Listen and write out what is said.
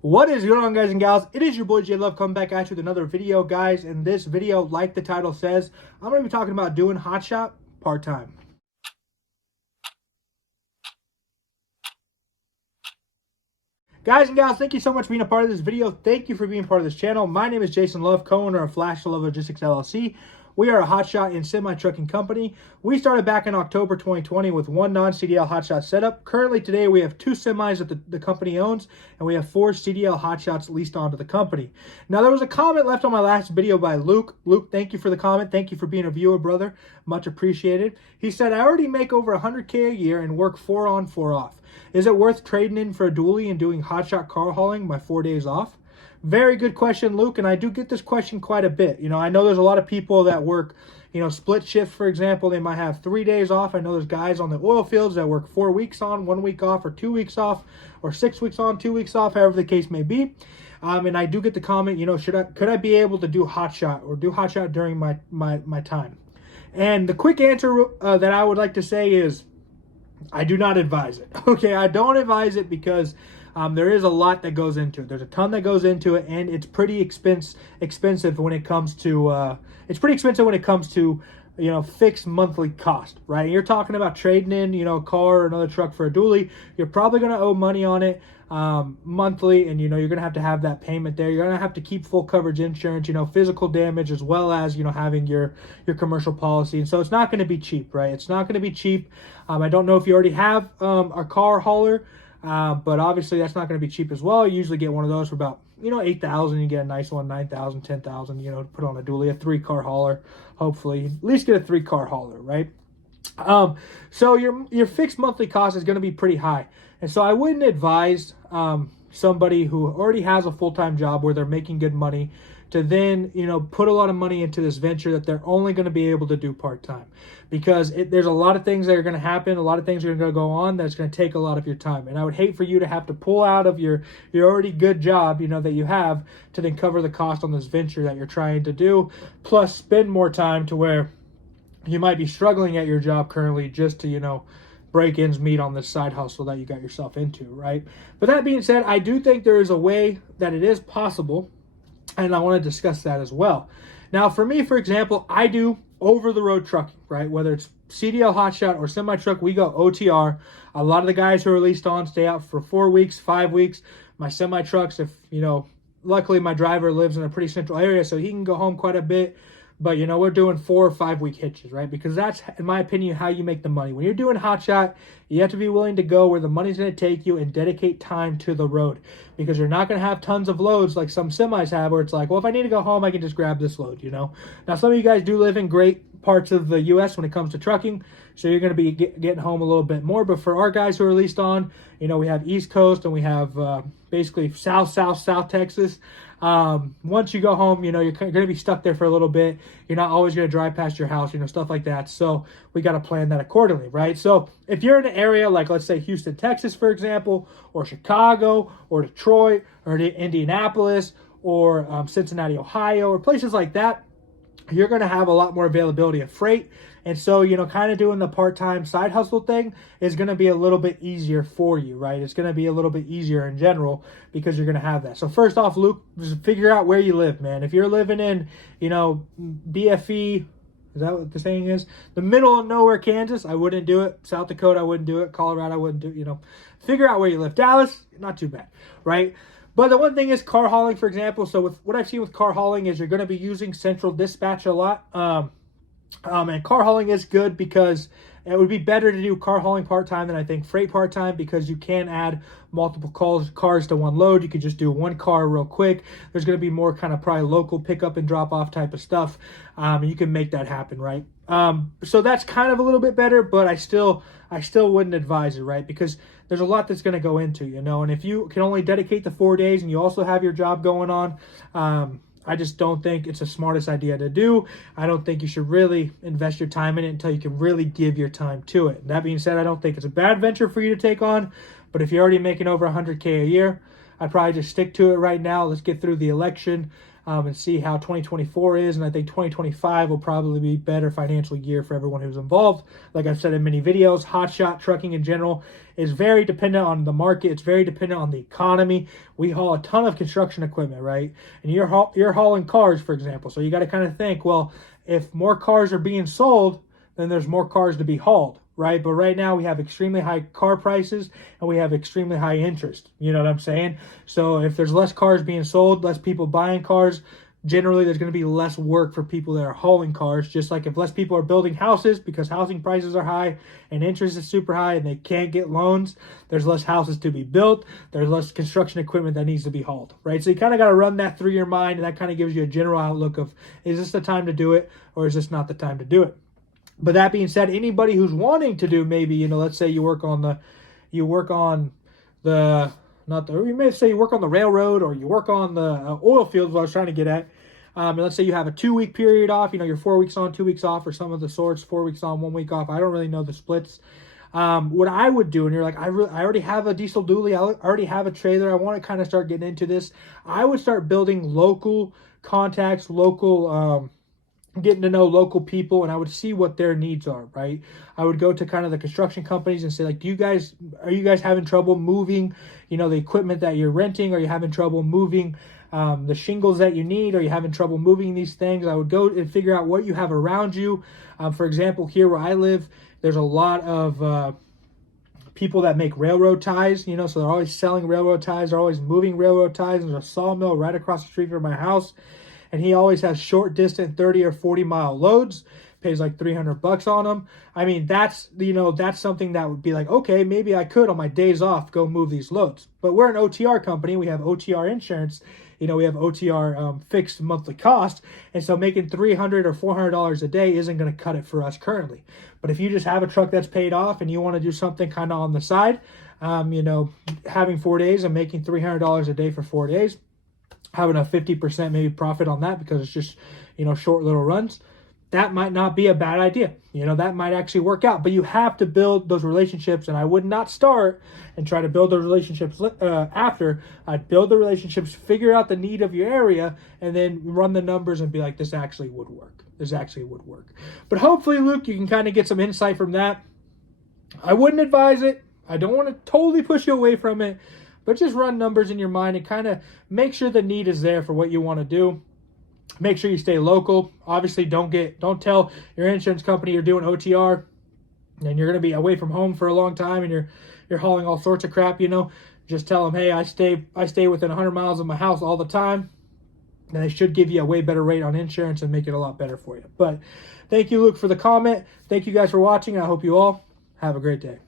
What is going on, guys and gals? It is your boy J Love coming back at you with another video, guys. In this video, like the title says, I'm going to be talking about doing Hotshot part-time. Guys and gals, thank you so much for being a part of this video. Thank you for being part of this channel. My name is Jason Love, co-owner of Flash Love Logistics LLC. We are a hotshot and semi-trucking company. We started back in October 2020 with one non-CDL hotshot setup. Currently today we have 2 semis that the company owns, and we have 4 CDL hotshots leased onto the company. Now there was a comment left on my last video by Luke. Luke, thank you for the comment. Thank you for being a viewer, brother. Much appreciated. He said, I already make over 100K a year and work 4 on, 4 off. Is it worth trading in for a dually and doing hotshot car hauling my 4 days off? Very good question, Luke, and I do get this question quite a bit. You know, I know there's a lot of people that work, split shifts, for example. They might have 3 days off. I know there's guys on the oil fields that work 4 weeks on, 1 week off, or 2 weeks off, or 6 weeks on, 2 weeks off, however the case may be. And I do get the comment, could I be able to do hotshot or do hotshot during my time? And the quick answer that I would like to say is I do not advise it. Okay, I don't advise it because there is a lot that goes into it. There's a ton that goes into it, and it's pretty expensive when it comes to fixed monthly cost, right? You're talking about trading in, a car or another truck for a dually. You're probably going to owe money on it monthly, and you're going to have that payment there. You're going to have to keep full coverage insurance, physical damage, as well as having your commercial policy. And so it's not going to be cheap, right? It's not going to be cheap. I don't know if you already have a car hauler. But obviously that's not going to be cheap as well. You usually get one of those for about, $8,000. You get a nice one, $9,000, $10,000, to put on a dually, a 3-car hauler. Hopefully, at least get a 3-car hauler, right? So your fixed monthly cost is going to be pretty high. And so I wouldn't advise somebody who already has a full-time job where they're making good money to then, put a lot of money into this venture that they're only going to be able to do part-time. Because there's a lot of things that are going to happen, a lot of things are going to go on that's going to take a lot of your time. And I would hate for you to have to pull out of your already good job, that you have, to then cover the cost on this venture that you're trying to do, plus spend more time to where you might be struggling at your job currently just to, break ends meet on this side hustle that you got yourself into, right? But that being said, I do think there is a way that it is possible, and I want to discuss that as well. Now, for me, for example, I do over-the-road trucking, right? Whether it's CDL hotshot or semi-truck, we go OTR. A lot of the guys who are released on stay out for 4 weeks, 5 weeks. My semi-trucks, if, luckily my driver lives in a pretty central area, so he can go home quite a bit. But, we're doing 4 or 5 week hitches, right? Because that's, in my opinion, how you make the money. When you're doing hotshot, you have to be willing to go where the money's going to take you and dedicate time to the road. Because you're not going to have tons of loads like some semis have where it's like, well, if I need to go home, I can just grab this load, Now, some of you guys do live in great parts of the U.S. when it comes to trucking, so you're going to be getting home a little bit more. But for our guys who are released on, we have East Coast and we have basically South Texas. Once you go home, you're going to be stuck there for a little bit. You're not always going to drive past your house, stuff like that. So we got to plan that accordingly, right? So if you're in an area like, let's say, Houston, Texas, for example, or Chicago, or Detroit, or Indianapolis, or Cincinnati, Ohio, or places like that, you're going to have a lot more availability of freight. And so, kind of doing the part-time side hustle thing is going to be a little bit easier for you, right? It's going to be a little bit easier in general because you're going to have that. So first off, Luke, just figure out where you live, man. If you're living in, BFE, is that what the saying is? The middle of nowhere, Kansas, I wouldn't do it. South Dakota, I wouldn't do it. Colorado, I wouldn't do it, Figure out where you live. Dallas, not too bad, right? But the one thing is car hauling, for example. So with what I've seen with car hauling is you're going to be using central dispatch a lot. And car hauling is good because it would be better to do car hauling part-time than I think freight part-time, because you can add multiple cars to one load. You could just do one car real quick. There's going to be more kind of probably local pickup and drop-off type of stuff. And you can make that happen, right? So that's kind of a little bit better, but I still wouldn't advise it, right? Because there's a lot that's going to go into, and if you can only dedicate the 4 days and you also have your job going on, I just don't think it's the smartest idea to do. I don't think you should really invest your time in it until you can really give your time to it. That being said, I don't think it's a bad venture for you to take on, but if you're already making over 100K a year, I'd probably just stick to it right now. Let's get through the election. and see how 2024 is. And I think 2025 will probably be a better financial year for everyone who's involved. Like I've said in many videos, Hotshot trucking in general is very dependent on the market. It's very dependent on the economy. We haul a ton of construction equipment, right? And you're hauling cars, for example. So you got to kind of think, well, if more cars are being sold, then there's more cars to be hauled, right? But right now we have extremely high car prices and we have extremely high interest. You know what I'm saying? So if there's less cars being sold, less people buying cars, generally there's going to be less work for people that are hauling cars. Just like if less people are building houses because housing prices are high and interest is super high and they can't get loans, there's less houses to be built. There's less construction equipment that needs to be hauled, right? So you kind of got to run that through your mind, and that kind of gives you a general outlook of, is this the time to do it or is this not the time to do it? But that being said, anybody who's wanting to do, maybe, let's say you work on the you work on the railroad, or you work on the oil fields, what I was trying to get at. And let's say you have a 2-week period off, you're 4 weeks on, 2 weeks off, or some of the sorts, 4 weeks on, 1 week off. I don't really know the splits. What I would do, and you're like, I already have a diesel dually, I already have a trailer, I want to kind of start getting into this. I would start building local contacts, getting to know local people, and I would see what their needs are, right? I would go to kind of the construction companies and say, like, are you guys having trouble moving, the equipment that you're renting? Are you having trouble moving the shingles that you need? Are you having trouble moving these things? I would go and figure out what you have around you. For example, here where I live, there's a lot of people that make railroad ties, so they're always selling railroad ties, they're always moving railroad ties. There's a sawmill right across the street from my house, and he always has short distance 30 or 40 mile loads, pays like $300 on them. I mean, that's something that would be like, okay, maybe I could on my days off go move these loads. But we're an OTR company. We have OTR insurance. We have OTR fixed monthly cost. And so making $300 or $400 a day isn't going to cut it for us currently. But if you just have a truck that's paid off and you want to do something kind of on the side, having 4 days and making $300 a day for 4 days, having a 50% maybe profit on that because it's just, short little runs, that might not be a bad idea. That might actually work out. But you have to build those relationships, and I would not start and try to build those relationships after. I'd build the relationships, figure out the need of your area, and then run the numbers and be like, this actually would work. This actually would work. But hopefully, Luke, you can kind of get some insight from that. I wouldn't advise it. I don't want to totally push you away from it, but just run numbers in your mind and kind of make sure the need is there for what you want to do. Make sure you stay local. Obviously, don't tell your insurance company you're doing OTR and you're going to be away from home for a long time and you're hauling all sorts of crap, Just tell them, hey, I stay within 100 miles of my house all the time. And they should give you a way better rate on insurance and make it a lot better for you. But thank you, Luke, for the comment. Thank you guys for watching. I hope you all have a great day.